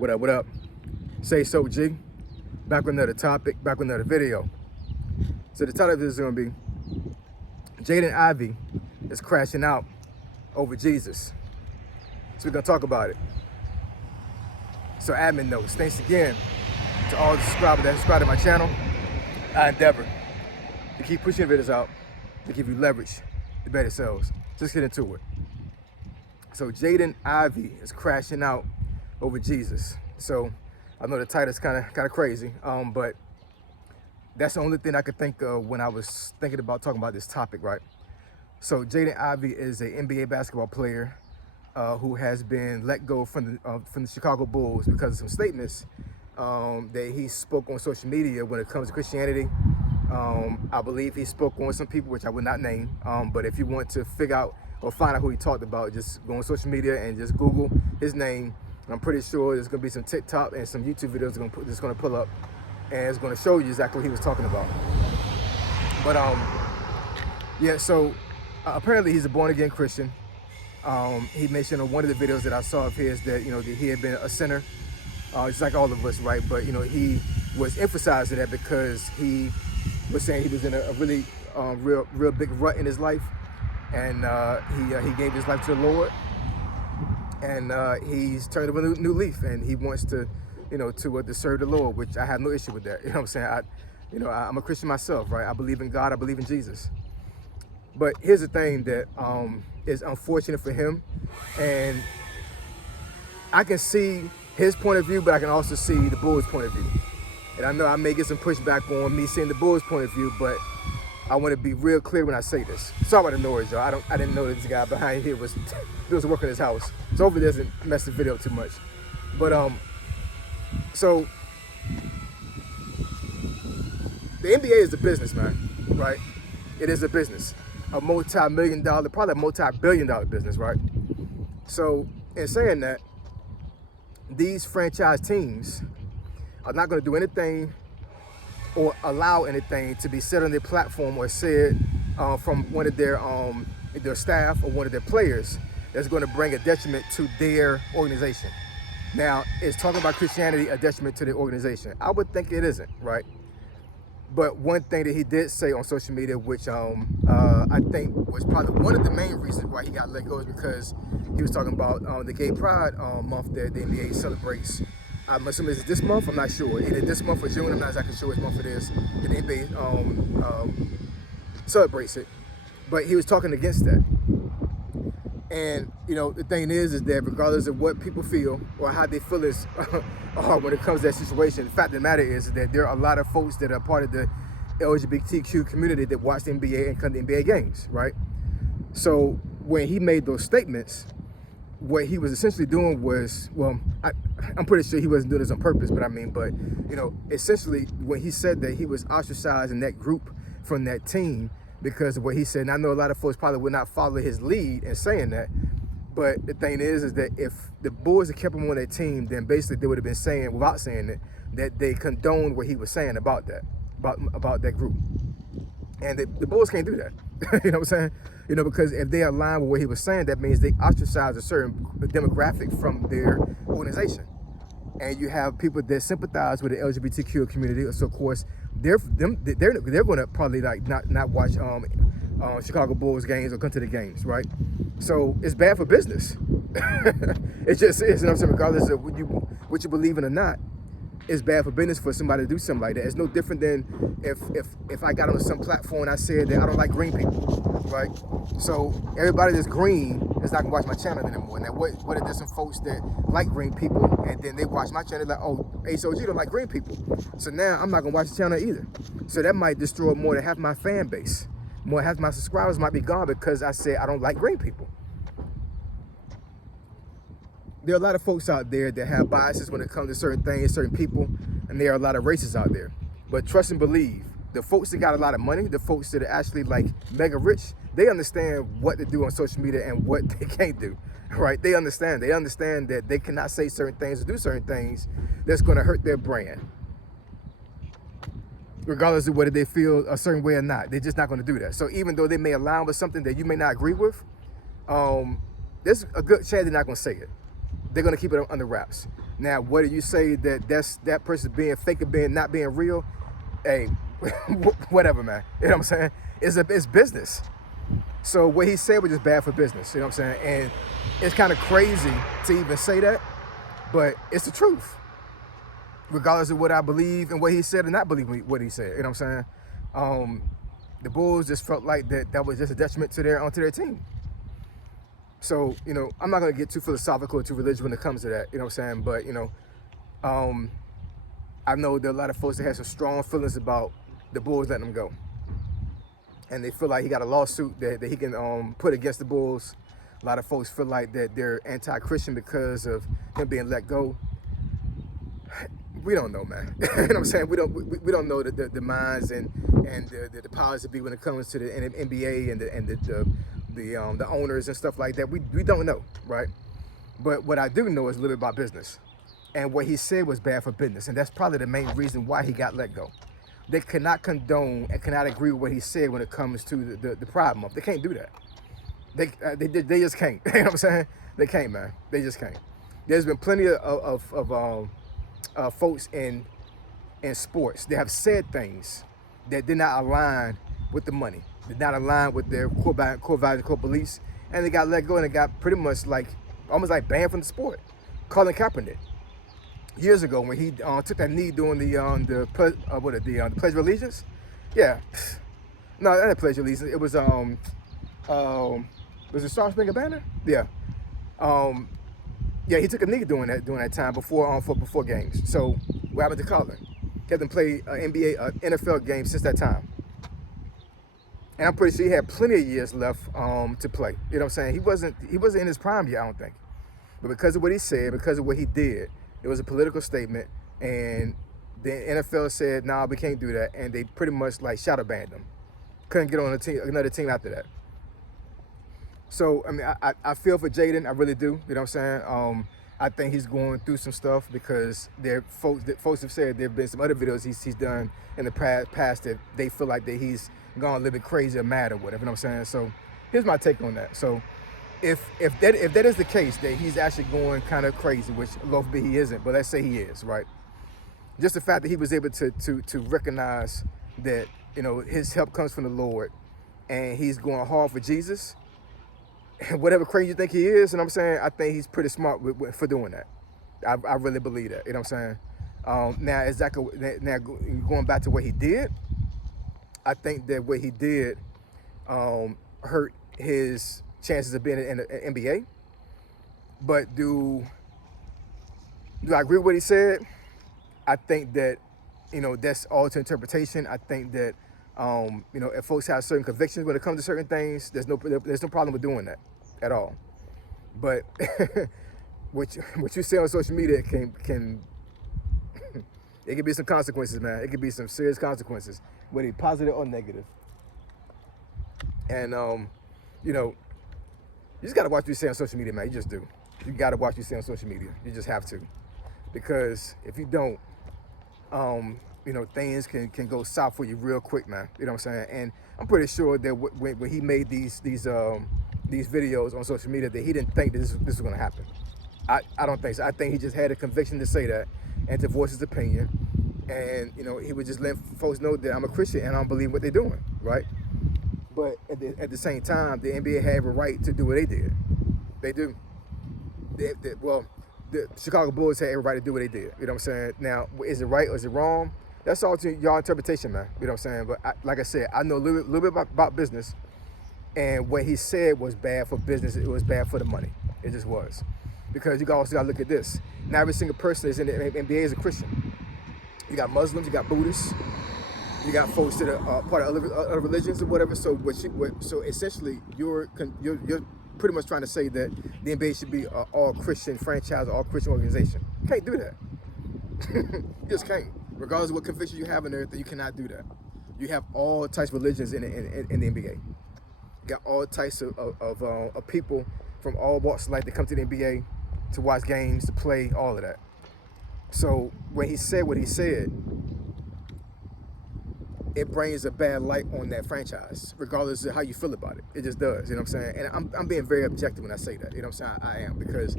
What up? Say so, G. Back with another topic, back with another video. So the title of this is going to be Jaden Ivey is crashing out over Jesus. So we're going to talk about it. So admin notes, thanks again to all the subscribers that subscribe to my channel. I endeavor to keep pushing videos out to give you leverage to better sales. So let's get into it. So Jaden Ivey is crashing out over Jesus. So I know the title's kind of crazy, but that's the only thing I could think of when I was thinking about talking about this topic, right? So Jaden Ivey is an NBA basketball player who has been let go from the Chicago Bulls because of some statements that he spoke on social media when it comes to Christianity. I believe he spoke on some people, which I would not name, but if you want to figure out or find out who he talked about, just go on social media and just Google his name. I'm pretty sure there's going to be some TikTok and some YouTube videos that's going to pull up, and it's going to show you exactly what he was talking about. But yeah, so apparently he's a born-again Christian. He mentioned on one of the videos that I saw of his that, that he had been a sinner, just like all of us, right? But, he was emphasizing that because he was saying he was in a really real big rut in his life, and he gave his life to the Lord. And he's turned over a new leaf, and he wants to, to serve the Lord, which I have no issue with that. You know what I'm saying? I'm a Christian myself, right? I believe in God. I believe in Jesus. But here's the thing that is unfortunate for him, and I can see his point of view, but I can also see the Bulls' point of view. And I know I may get some pushback on me seeing the Bulls' point of view, but I want to be real clear when I say this. Sorry about the noise, y'all. I didn't know that this guy behind here was working in his house. So hopefully it doesn't mess the video too much. But so the NBA is a business, man, right? It is a business, a multi-million dollar, probably a multi-billion dollar business, right? So in saying that, these franchise teams are not going to do anything or allow anything to be said on their platform or said from one of their staff or one of their players that's going to bring a detriment to their organization. Now, is talking about Christianity a detriment to the organization? I would think it isn't, right? But one thing that he did say on social media, which I think was probably one of the main reasons why he got let go, is because he was talking about the Gay Pride month that the NBA celebrates. I'm assuming it's this month, I'm not sure. Either this month or June, I'm not exactly sure which month it is that the NBA celebrates it. But he was talking against that. And, the thing is that regardless of what people feel or how they feel is when it comes to that situation, the fact of the matter is that there are a lot of folks that are part of the LGBTQ community that watch the NBA and come to NBA games, right? So when he made those statements, what he was essentially doing was, well, I'm pretty sure he wasn't doing this on purpose, but essentially when he said that, he was ostracizing that group from that team because of what he said. And I know a lot of folks probably would not follow his lead in saying that, but the thing is that if the Bulls had kept him on their team, then basically they would have been saying, without saying it, that they condoned what he was saying about that, about that group. And the Bulls can't do that. You know what I'm saying? Because if they align with what he was saying, that means they ostracize a certain demographic from their organization. And you have people that sympathize with the LGBTQ community. So of course, they're going to probably not watch Chicago Bulls games or come to the games, right? So it's bad for business. It just is. You know what I'm saying? Regardless of what you believe in or not, it's bad for business for somebody to do something like that. It's no different than if I got on some platform and I said that I don't like green people, right? So everybody that's green is not gonna watch my channel anymore. Now, what if there's some folks that like green people and then they watch my channel like, oh, HOG don't like green people, so now I'm not gonna watch the channel either. So that might destroy more than half my fan base. More than half my subscribers might be gone because I said I don't like green people. There are a lot of folks out there that have biases when it comes to certain things, certain people, and there are a lot of racists out there. But trust and believe, the folks that got a lot of money, the folks that are actually like mega rich, they understand what to do on social media and what they can't do, right? They understand that they cannot say certain things or do certain things that's gonna hurt their brand. Regardless of whether they feel a certain way or not, they're just not gonna do that. So even though they may align with something that you may not agree with, there's a good chance they're not gonna say it. They're gonna keep it under wraps. Now, whether you say that that person being fake or being not being real, hey, whatever, man. You know what I'm saying? It's business. So what he said was just bad for business. You know what I'm saying? And it's kind of crazy to even say that, but it's the truth. Regardless of what I believe and what he said and not believe what he said. You know what I'm saying? The Bulls just felt like that was just a detriment to their team. So, you know, I'm not going to get too philosophical or too religious when it comes to that. You know what I'm saying? But, you know, I know there are a lot of folks that have some strong feelings about the Bulls letting him go. And they feel like he got a lawsuit that he can put against the Bulls. A lot of folks feel like that they're anti-Christian because of him being let go. We don't know, man. You know what I'm saying? We don't know the minds and the powers that be when it comes to the NBA and the owners and stuff like that. We don't know, right? But what I do know is a little bit about business. And what he said was bad for business. And that's probably the main reason why he got let go. They cannot condone and cannot agree with what he said when it comes to the Pride Month. They can't do that. They just can't. You know what I'm saying? They can't, man. They just can't. There's been plenty of folks in sports that have said things that did not align with the money, did not align with their core values, core beliefs, and they got let go and they got pretty much almost like banned from the sport. Colin Kaepernick, years ago when he took that knee during the Pledge of Allegiance. Yeah, no, not the Pledge of Allegiance. It was was it Star Spangled Banner? Yeah. Yeah, he took a knee during that time before games. So what happened to Colin? He hasn't played an NFL game since that time. And I'm pretty sure he had plenty of years left to play. You know what I'm saying? He wasn't in his prime yet, I don't think. But because of what he said, because of what he did, it was a political statement, and the NFL said, nah, we can't do that, and they pretty much like shadow banned him. Couldn't get on another team after that. So, I mean, I feel for Jaden, I really do, you know what I'm saying? I think he's going through some stuff because folks have said there have been some other videos he's done in the past that they feel like that he's gone a little bit crazy or mad or whatever, you know what I'm saying? So, here's my take on that. So, if that is the case, that he's actually going kind of crazy, which lawfully he isn't, but let's say he is, right? Just the fact that he was able to recognize that, you know, his help comes from the Lord and he's going hard for Jesus. Whatever crazy you think he is, you know what I'm saying, I think he's pretty smart for doing that. I really believe that, you know what I'm saying? Now, going back to what he did, I think that what he did hurt his chances of being in the NBA. But do I agree with what he said? I think that, you know, that's all to interpretation. I think that, you know, if folks have certain convictions when it comes to certain things, there's no problem with doing that at all. But what you say on social media can it could be some consequences, man. It could be some serious consequences, whether it's positive or negative. And you know, you just gotta watch what you say on social media, man. You just do. You gotta watch what you say on social media. You just have to, because if you don't, you know, things can go south for you real quick, man. You know what I'm saying? And I'm pretty sure that when he made these videos on social media, that he didn't think that this was gonna happen. I don't think so. I think he just had a conviction to say that and to voice his opinion. And, you know, he would just let folks know that I'm a Christian and I don't believe what they're doing, right? But at the same time, the NBA have a right to do what they did. They do. The Chicago Bulls had every right to do what they did. You know what I'm saying? Now, is it right or is it wrong? That's all to y'all interpretation, man. You know what I'm saying? But like I said, I know a little bit about business. And what he said was bad for business. It was bad for the money. It just was. Because you also got to look at this. Not every single person that's in the NBA is a Christian. You got Muslims, you got Buddhists, you got folks that are part of other religions or whatever. So so essentially, you're pretty much trying to say that the NBA should be an all Christian franchise, all Christian organization. You can't do that. You just can't. Regardless of what conviction you have in there, you cannot do that. You have all types of religions in the NBA. You got all types of people from all walks of life that come to the NBA to watch games, to play, all of that. So when he said what he said, it brings a bad light on that franchise, regardless of how you feel about it. It just does, you know what I'm saying? And I'm being very objective when I say that, you know what I'm saying? I am, because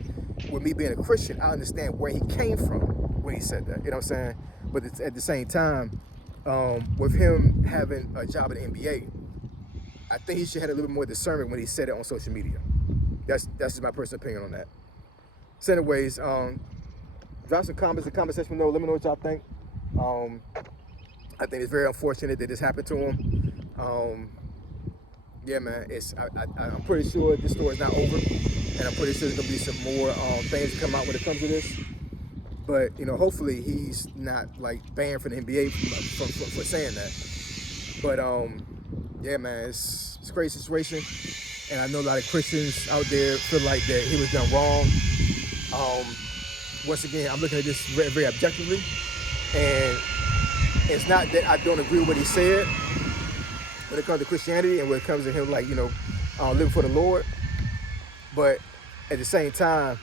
with me being a Christian, I understand where he came from when he said that, you know what I'm saying? But it's, at the same time, with him having a job at the NBA, I think he should have a little bit more discernment when he said it on social media. That's just my personal opinion on that. So anyways, drop some comments in the comment section below. Let me know what y'all think. I think it's very unfortunate that this happened to him. Yeah, man, I'm pretty sure this story is not over, and I'm pretty sure there's gonna be some more things to come out when it comes to this. But you know, hopefully he's not like banned from the NBA for saying that. But yeah, man, it's a crazy situation, and I know a lot of Christians out there feel like that he was done wrong. Once again, I'm looking at this very, very objectively, and it's not that I don't agree with what he said when it comes to Christianity and when it comes to him, like, you know, living for the Lord. But at the same time,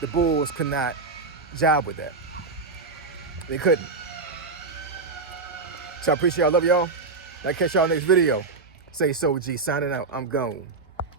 the Bulls could not jive with that. They couldn't. So I appreciate y'all. Love y'all. I'll catch y'all next video. Say so, G. Signing out. I'm gone.